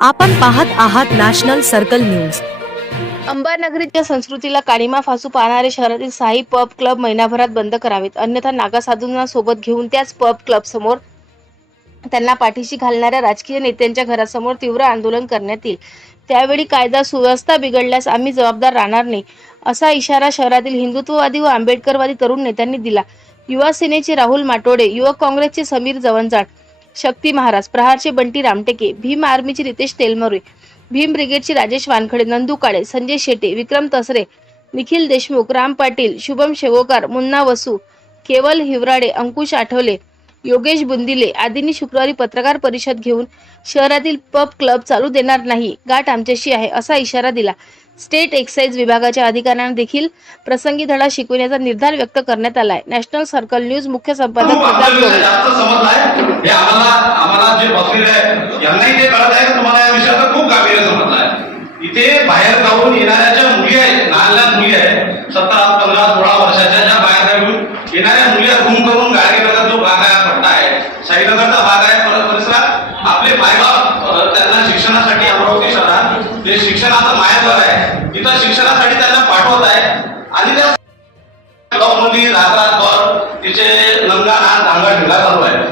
आपण पाहत आहात नॅशनल सर्कल न्यूज. अंबानगरीच्या संस्कृतीला काळीमा फासू पाहणारे शहरातील साई पब क्लब महिनाभरात बंद करावेत. अन्यथा नागा साधूंना सोबत घेऊन त्याच पब क्लब समोर त्यांना पाठीशी घालणाऱ्या राजकीय नेत्यांच्या घरासमोर तीव्र आंदोलन करण्यात येईल. त्यावेळी कायदा सुव्यवस्था बिघडल्यास आम्ही जबाबदार राहणार नाही असा इशारा शहरातील हिंदुत्ववादी व आंबेडकरवादी तरुण नेत्यांनी दिला. युवा सेनेचे राहुल माटोडे युवक काँग्रेसचे समीर जवंजाड शक्ती महाराज प्रहारचे बंटी रामटेके भीम आर्मीचे रितेश तेलमरे भीम ब्रिगेडचे राजेश वानखडे नंदू काळे संजय शेटे विक्रम तसरे निखिल देशमुख राम पाटील शुभम शेवोकार मुन्ना वसू केवल हिवराडे अंकुश आठवले योगेश बुंदिले आदींनी शुक्रवारी पत्रकार परिषद घेऊन शहरातील पब क्लब चालू देणार नाही गाठ आमच्याशी आहे असा इशारा दिला. स्टेट एक्साईज विभागाच्या अधिकाऱ्यांना देखील प्रसंगी धडा शिकविण्याचा निर्धार व्यक्त करण्यात आलाय. नॅशनल सर्कल न्यूज मुख्य संपादक प्रताप हे आम्हाला आम्हाला जे बसलेले आहे यांनाही ते कळत आहे की तुम्हाला या विषयाचा खूप गांभीर्य समजलाय. इथे बाहेर जाऊन येणाऱ्या ज्या मुली आहेत लहान लहान मुली आहेत सतरा पंधरा सोळा वर्षाच्या ज्या बाहेर जाऊन येणाऱ्या मुली रूम करून गाडीनगर जो भाग आहे पट्टा आहे साईनगरचा भाग आहे परत परिसरात आपले मायबाप त्यांना शिक्षणासाठी अमरावती शहरात जे शिक्षणाचं मायाद्वार आहे तिथं शिक्षणासाठी त्यांना पाठवत आहे. आणि त्या मुली रात्र तिचे लंगा नाच धांगा ढिंगा चालू आहे